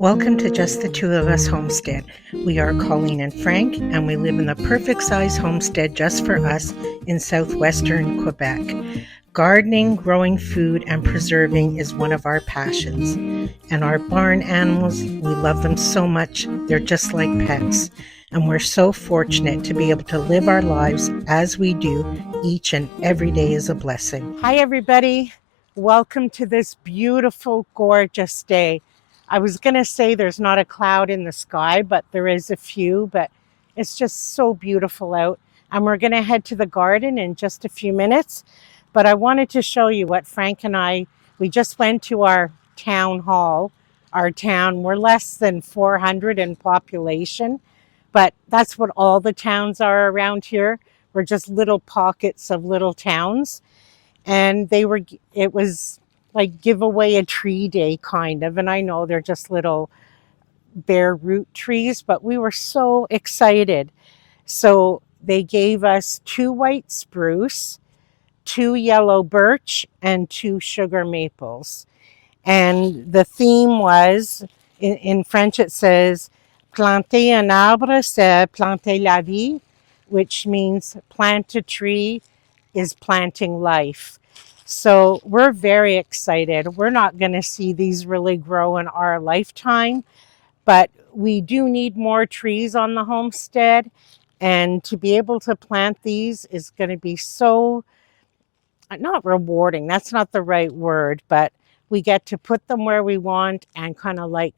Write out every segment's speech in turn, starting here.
Welcome to Just the Two of Us Homestead. We are Colleen and Frank, and we live in the perfect size homestead just for us in southwestern Quebec. Gardening, growing food, and preserving is one of our passions. And our barn animals, we love them so much, they're just like pets. And we're so fortunate to be able to live our lives as we do. Each and every day is a blessing. Hi, everybody. Welcome to this beautiful, gorgeous day. I was going to say there's not a cloud in the sky, but there is a few, but it's just so beautiful out. And we're going to head to the garden in just a few minutes. But I wanted to show you what Frank and we just went to our town hall. Our town, we're less than 400 in population, but that's what all the towns are around here. We're just little pockets of little towns. And it was like give away a tree day kind of. And I know they're just little bare root trees, but we were so excited. So they gave us 2 white spruce, 2 yellow birch, and 2 sugar maples. And the theme was, in French it says, planter un arbre, c'est planter la vie, which means plant a tree is planting life. So we're very excited. We're not going to see these really grow in our lifetime, but we do need more trees on the homestead. And to be able to plant these is going to be so, not rewarding, that's not the right word, but we get to put them where we want and kind of like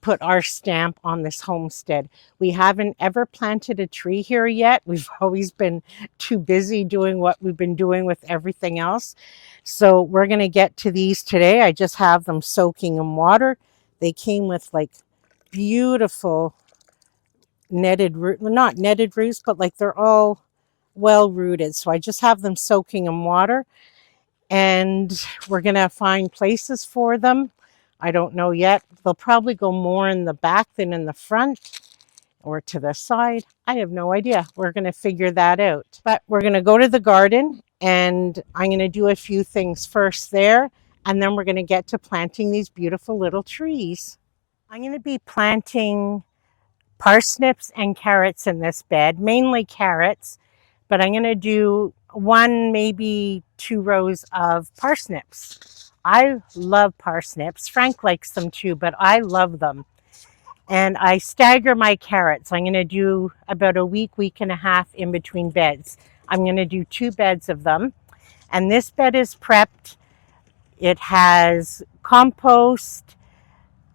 put our stamp on this homestead. We haven't ever planted a tree here yet. We've always been too busy doing what we've been doing with everything else. So we're going to get to these today. I just have them soaking in water. They came with like beautiful netted root, not netted roots, but like they're all well rooted. So I just have them soaking in water, and we're going to find places for them. I don't know yet. They'll probably go more in the back than in the front or to the side. I have no idea. We're going to figure that out. But we're going to go to the garden, and I'm going to do a few things first there, and then we're going to get to planting these beautiful little trees. I'm going to be planting parsnips and carrots in this bed, mainly carrots, but I'm going to do 1, maybe 2 rows of parsnips. I love parsnips. Frank likes them too, but I love them. And I stagger my carrots. I'm going to do about a week, week and a half in between beds. I'm going to do 2 beds of them. And this bed is prepped. It has compost,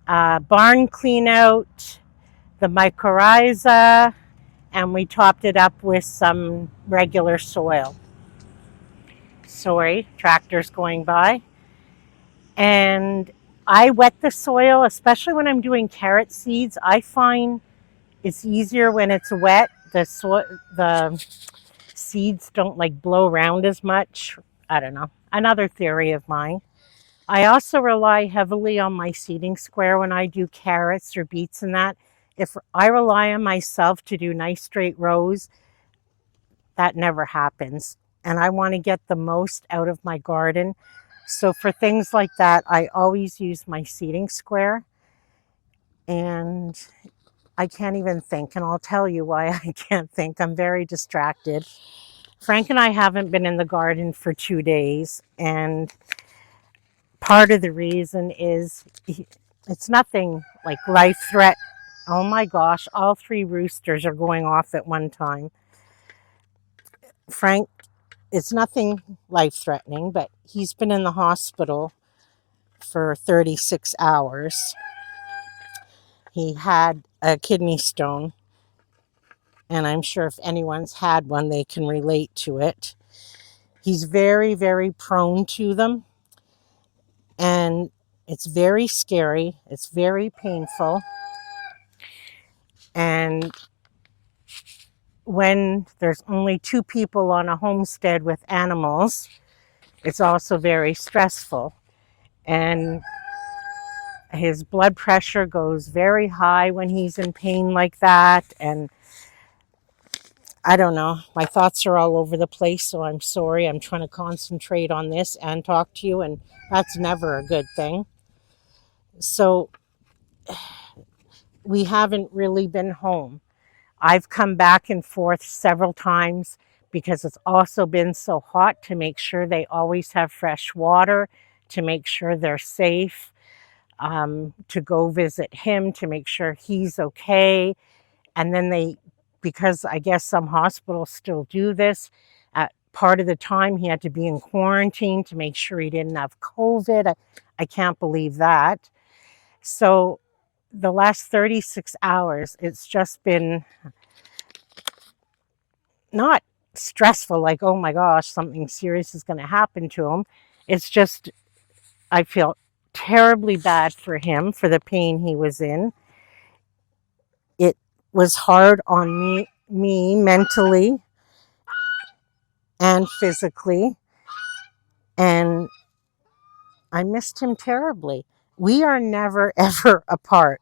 barn clean out, the mycorrhiza, and we topped it up with some regular soil. Sorry, tractors going by. And I wet the soil, especially when I'm doing carrot seeds. I find it's easier when it's wet. The seeds don't like blow around as much. I don't know. Another theory of mine. I also rely heavily on my seeding square when I do carrots or beets and that. If I rely on myself to do nice straight rows, that never happens. And I want to get the most out of my garden. So for things like that, I always use my seeding square. And I can't even think, and I'll tell you why I can't think. I'm very distracted. Frank and I haven't been in the garden for 2 days, and part of the reason is it's nothing like life threat. Oh my gosh, all 3 roosters are going off at one time. Frank, it's nothing life-threatening, but he's been in the hospital for 36 hours. He had a kidney stone, and I'm sure if anyone's had one, they can relate to it. He's very, very prone to them, and it's very scary. It's very painful. And when there's only 2 people on a homestead with animals, it's also very stressful. And his blood pressure goes very high when he's in pain like that. And I don't know, my thoughts are all over the place, so I'm sorry. I'm trying to concentrate on this and talk to you, and that's never a good thing. So we haven't really been home. I've come back and forth several times because it's also been so hot, to make sure they always have fresh water, to make sure they're safe, to go visit him, to make sure he's okay. And then because I guess some hospitals still do this, at part of the time he had to be in quarantine to make sure he didn't have COVID. I can't believe that. So the last 36 hours, it's just been not stressful, like, oh my gosh, something serious is going to happen to him. It's just, I feel terribly bad for him, for the pain he was in. It was hard on me mentally and physically, and I missed him terribly. We are never ever apart.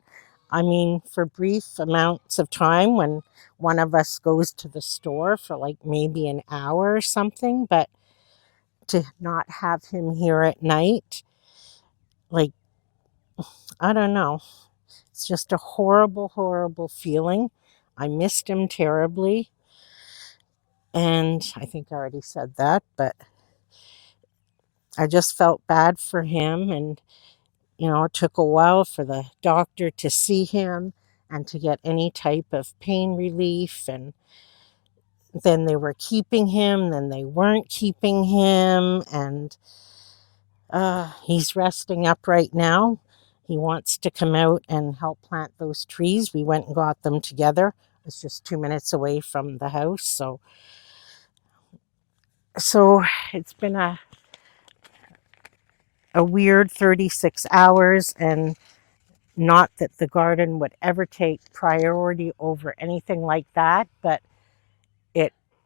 I mean, for brief amounts of time when one of us goes to the store for like maybe an hour or something, but to not have him here at night, like, I don't know. It's just a horrible, horrible feeling. I missed him terribly. And I think I already said that, but I just felt bad for him. And, it took a while for the doctor to see him and to get any type of pain relief. And then they were keeping him, then they weren't keeping him. And he's resting up right now. He wants to come out and help plant those trees. We went and got them together. It's just 2 minutes away from the house. So it's been a weird 36 hours, and not that the garden would ever take priority over anything like that, but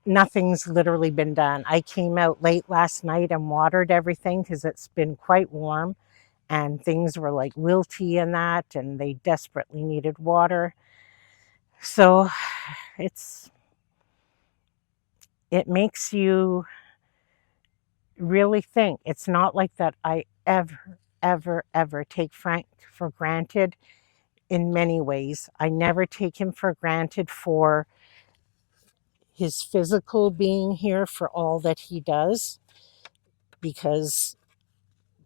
nothing's literally been done. I came out late last night and watered everything because it's been quite warm, and things were like wilty and that, and they desperately needed water. So it makes you really think. It's not like that I ever take Frank for granted. In many ways, I never take him for granted for his physical being here, for all that he does, because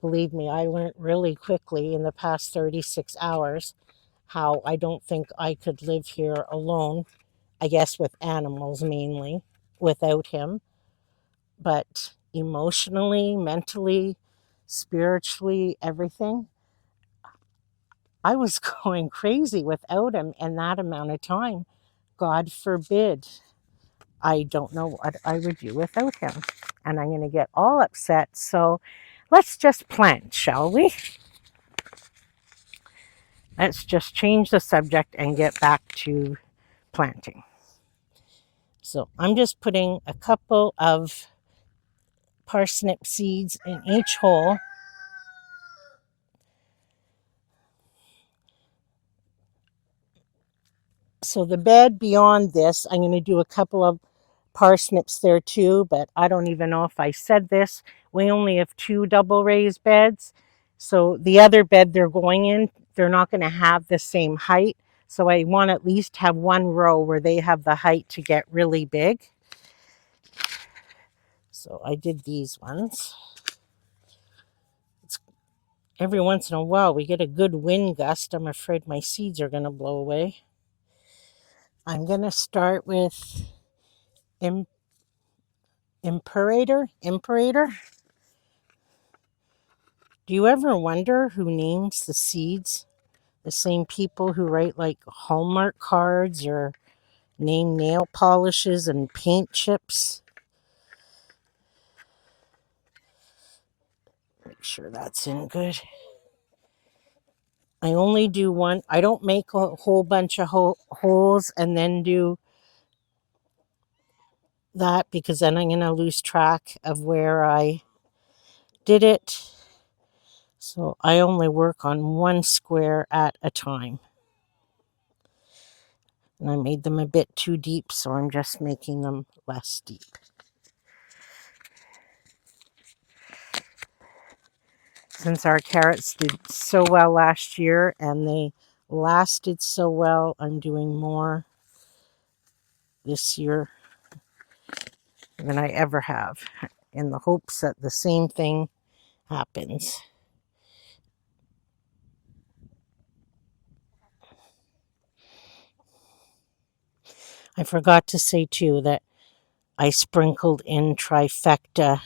believe me, I learned really quickly in the past 36 hours how I don't think I could live here alone, I guess with animals mainly, without him. But emotionally, mentally, spiritually, everything, I was going crazy without him in that amount of time. God forbid. I don't know what I would do without him. And I'm going to get all upset. So let's just plant, shall we? Let's just change the subject and get back to planting. So I'm just putting a couple of parsnip seeds in each hole. So the bed beyond this, I'm going to do a couple of parsnips there too, but I don't even know if I said this. We only have 2 double raised beds. So the other bed they're going in, they're not going to have the same height. So I want to at least have one row where they have the height to get really big. So I did these ones. Every once in a while we get a good wind gust. I'm afraid my seeds are going to blow away. I'm going to start with Imperator. Do you ever wonder who names the seeds? The same people who write like Hallmark cards or name nail polishes and paint chips? Make sure that's in good. I only do one. I don't make a whole bunch of holes and then do that, because then I'm going to lose track of where I did it. So I only work on one square at a time. And I made them a bit too deep, so I'm just making them less deep. Since our carrots did so well last year and they lasted so well, I'm doing more this year than I ever have, in the hopes that the same thing happens. I forgot to say too that I sprinkled in trifecta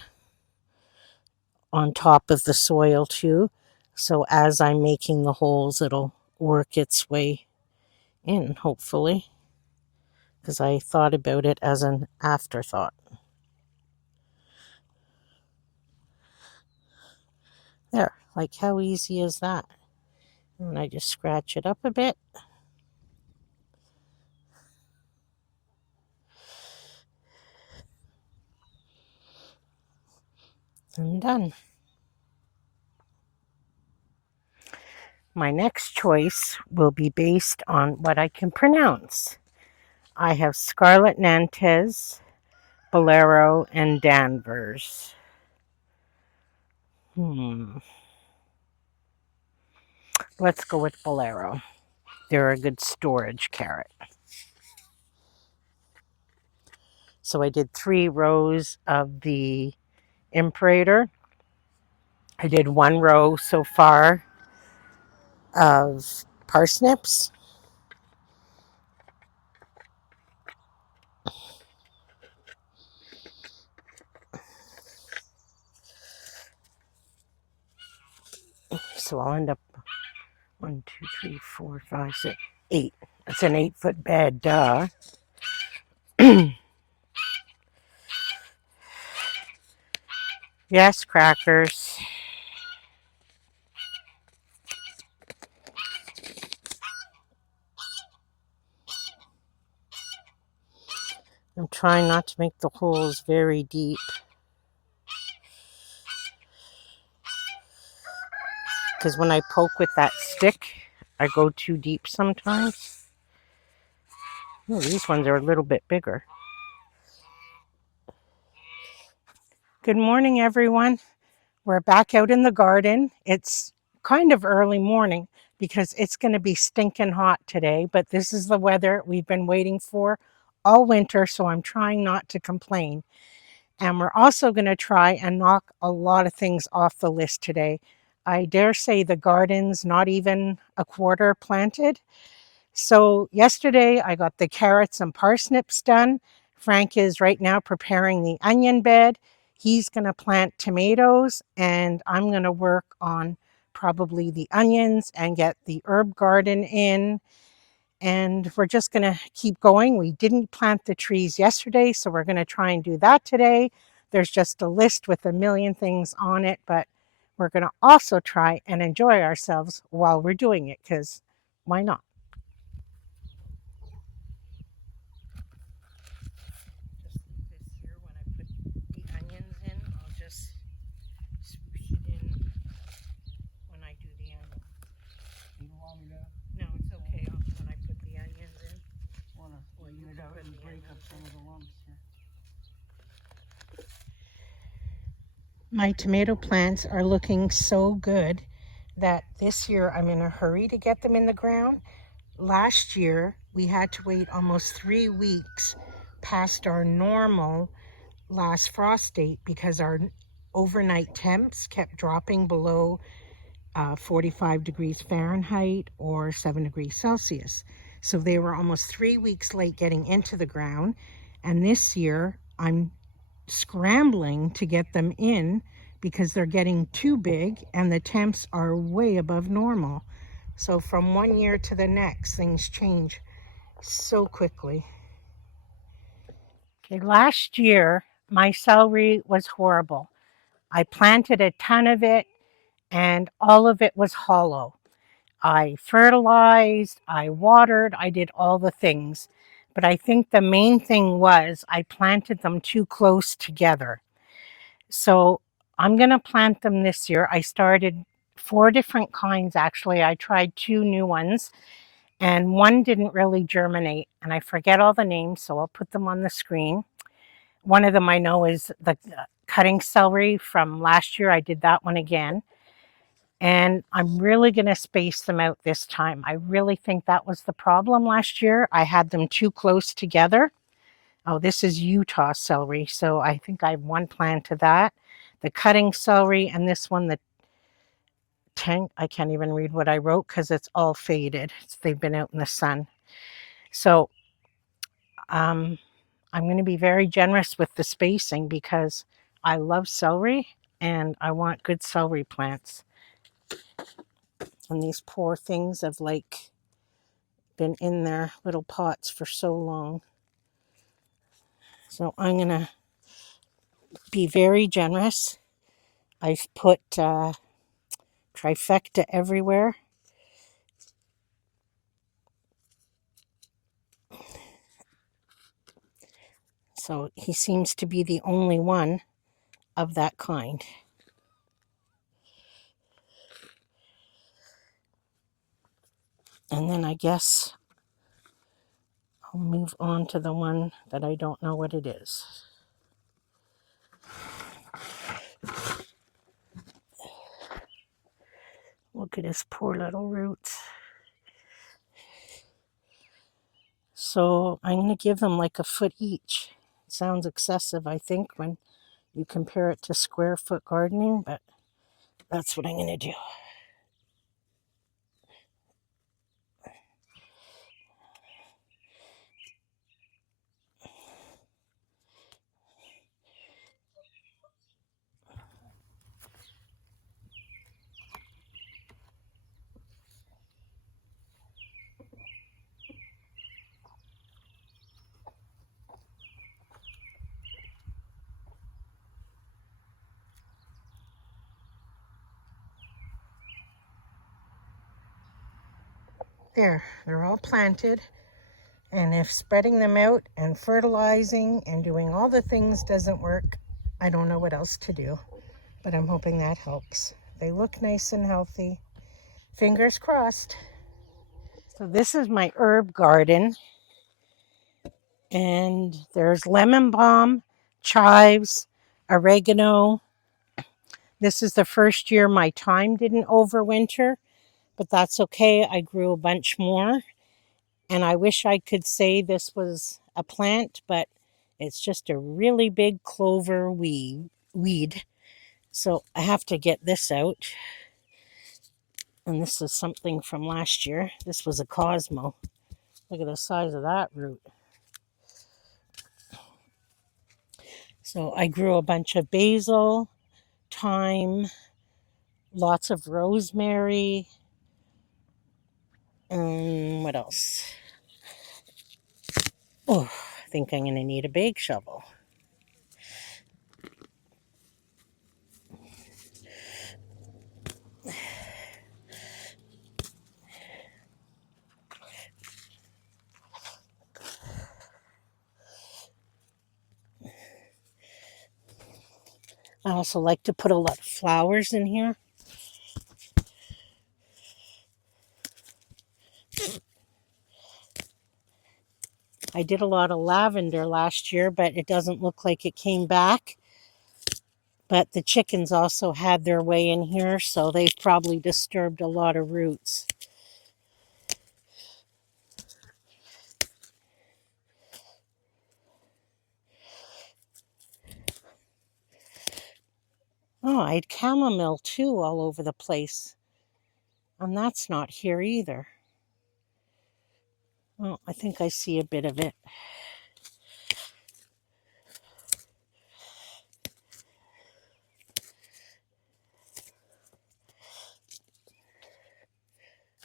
on top of the soil too. So as I'm making the holes, it'll work its way in, hopefully, because I thought about it as an afterthought. There, like how easy is that? And I just scratch it up a bit. And done. My next choice will be based on what I can pronounce. I have Scarlet Nantes, Bolero, and Danvers. Let's go with Bolero. They're a good storage carrot. So I did 3 rows of the Imperator. I did 1 row so far of parsnips. So I'll end up 1, 2, 3, 4, 5, 6, 8. It's an 8-foot bed, duh. Yes, crackers. I'm trying not to make the holes very deep, because when I poke with that stick, I go too deep sometimes. Oh, these ones are a little bit bigger. Good morning, everyone. We're back out in the garden. It's kind of early morning because it's going to be stinking hot today, but this is the weather we've been waiting for all winter, so I'm trying not to complain. And we're also going to try and knock a lot of things off the list today. I dare say the garden's not even a quarter planted. So yesterday I got the carrots and parsnips done. Frank is right now preparing the onion bed. He's going to plant tomatoes, and I'm going to work on probably the onions and get the herb garden in. And we're just going to keep going. We didn't plant the trees yesterday, so we're going to try and do that today. There's just a list with a million things on it, but we're going to also try and enjoy ourselves while we're doing it, because why not? Just leave this here. When I put the onions in, I'll just swoosh it in when I do the onion. You don't want me to? No, it's okay. When I put the onions in. Wanna leave it out and break up some of the lumps here. My tomato plants are looking so good that this year I'm in a hurry to get them in the ground. Last year we had to wait almost 3 weeks past our normal last frost date because our overnight temps kept dropping below 45 degrees Fahrenheit or 7 degrees Celsius. So they were almost 3 weeks late getting into the ground. And this year I'm scrambling to get them in because they're getting too big and the temps are way above normal. So from one year to the next, things change so quickly. Okay, last year, my celery was horrible. I planted a ton of it and all of it was hollow. I fertilized, I watered, I did all the things. But I think the main thing was I planted them too close together. So I'm going to plant them this year. I started 4 different kinds actually. I tried 2 new ones and one didn't really germinate, and I forget all the names, so I'll put them on the screen. One of them I know is the cutting celery from last year. I did that one again. And I'm really going to space them out this time. I really think that was the problem last year. I had them too close together. Oh, this is Utah celery. So I think I have one plant of that. The cutting celery, and this one, the tank, I can't even read what I wrote because it's all faded. They've been out in the sun. So I'm going to be very generous with the spacing because I love celery and I want good celery plants. And these poor things have like been in their little pots for so long. So I'm going to be very generous. I've put trifecta everywhere. So he seems to be the only one of that kind. And then I guess I'll move on to the one that I don't know what it is. Look at his poor little roots. So I'm going to give them like a foot each. It sounds excessive, I think, when you compare it to square foot gardening, but that's what I'm going to do. There, they're all planted. And if spreading them out and fertilizing and doing all the things doesn't work, I don't know what else to do. But I'm hoping that helps. They look nice and healthy. Fingers crossed. So this is my herb garden. And there's lemon balm, chives, oregano. This is the first year my thyme didn't overwinter, but that's okay. I grew a bunch more. And I wish I could say this was a plant, but it's just a really big clover weed. So I have to get this out. And this is something from last year. This was a Cosmo. Look at the size of that root. So I grew a bunch of basil, thyme, lots of rosemary, and what else? Oh, I think I'm going to need a big shovel. I also like to put a lot of flowers in here. I did a lot of lavender last year, but it doesn't look like it came back. But the chickens also had their way in here, so they've probably disturbed a lot of roots. Oh, I had chamomile too all over the place. And that's not here either. Well, I think I see a bit of it.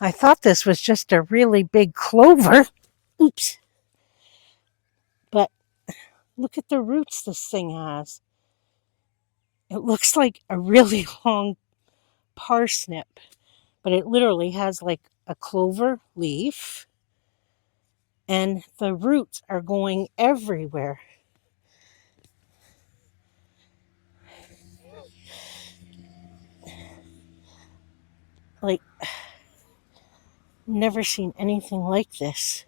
I thought this was just a really big clover. Oops. But look at the roots this thing has. It looks like a really long parsnip, but it literally has like a clover leaf, and the roots are going everywhere. Like, never seen anything like this.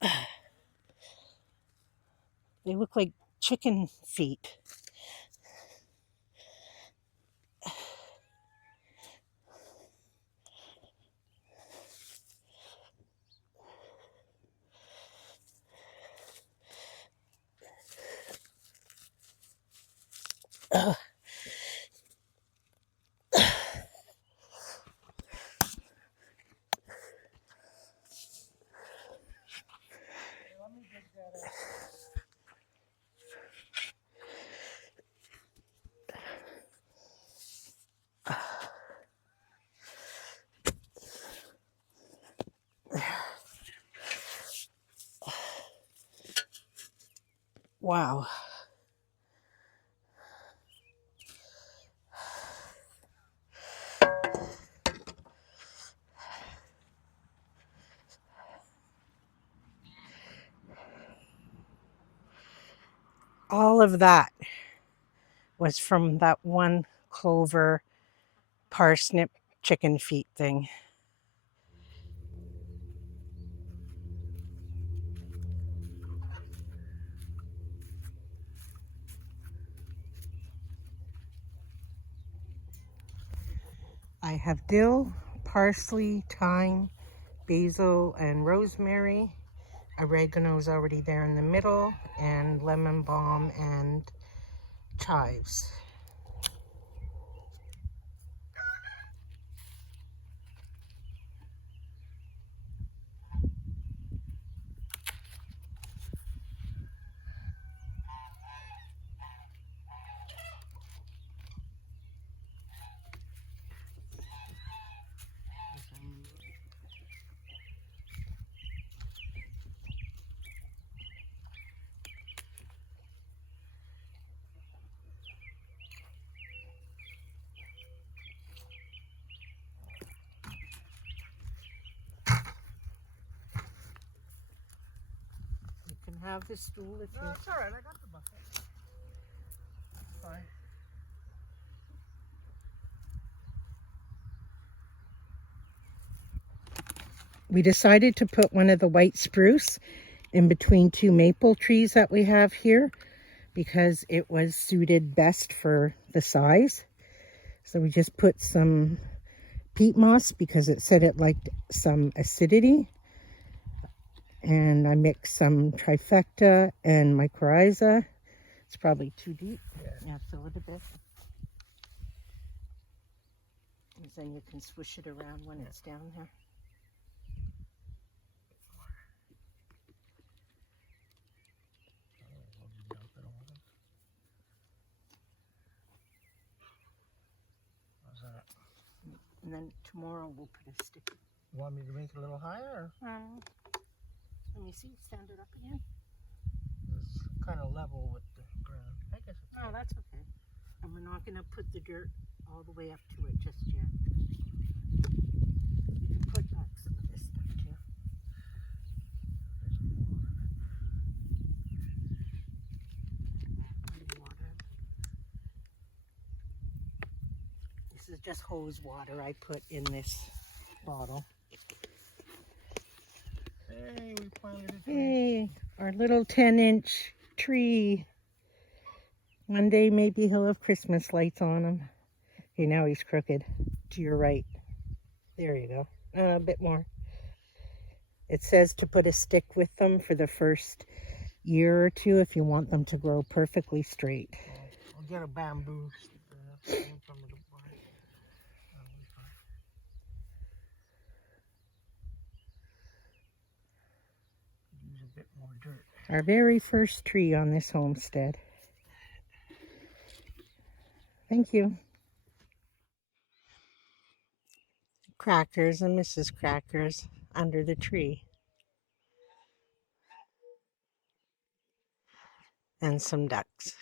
They look like chicken feet. Wow. All of that was from that one clover parsnip chicken feet thing. I have dill, parsley, thyme, basil, and rosemary. Oregano's already there in the middle, and lemon balm and chives. You can have the stool if you... No, it's all right. I got the bucket. Fine. We decided to put one of the white spruce in between two maple trees that we have here because it was suited best for the size. So we just put some peat moss because it said it liked some acidity. And I mixed some trifecta and mycorrhiza. It's probably too deep. Yeah, fill it a bit. And then you can swish it around when it's down there. And then tomorrow we'll put a stick. You want me to make it a little higher? Let me see. Stand it up again. It's kind of level with the ground. I guess it's Oh, that's okay. And we're not going to put the dirt all the way up to it just yet. You can put back some of this stuff too. Water. This is just hose water I put in this bottle. Hey, we planted a tree. Hey, our little 10-inch tree. One day maybe he'll have Christmas lights on him. Okay, now he's crooked. To your right. There you go. A bit more. It says to put a stick with them for the first year or two if you want them to grow perfectly straight. I'll get a bamboo thing from the barn. That'll be fine. Use a bit more dirt. Our very first tree on this homestead. Thank you. Crackers and Mrs. Crackers under the tree. And some ducks.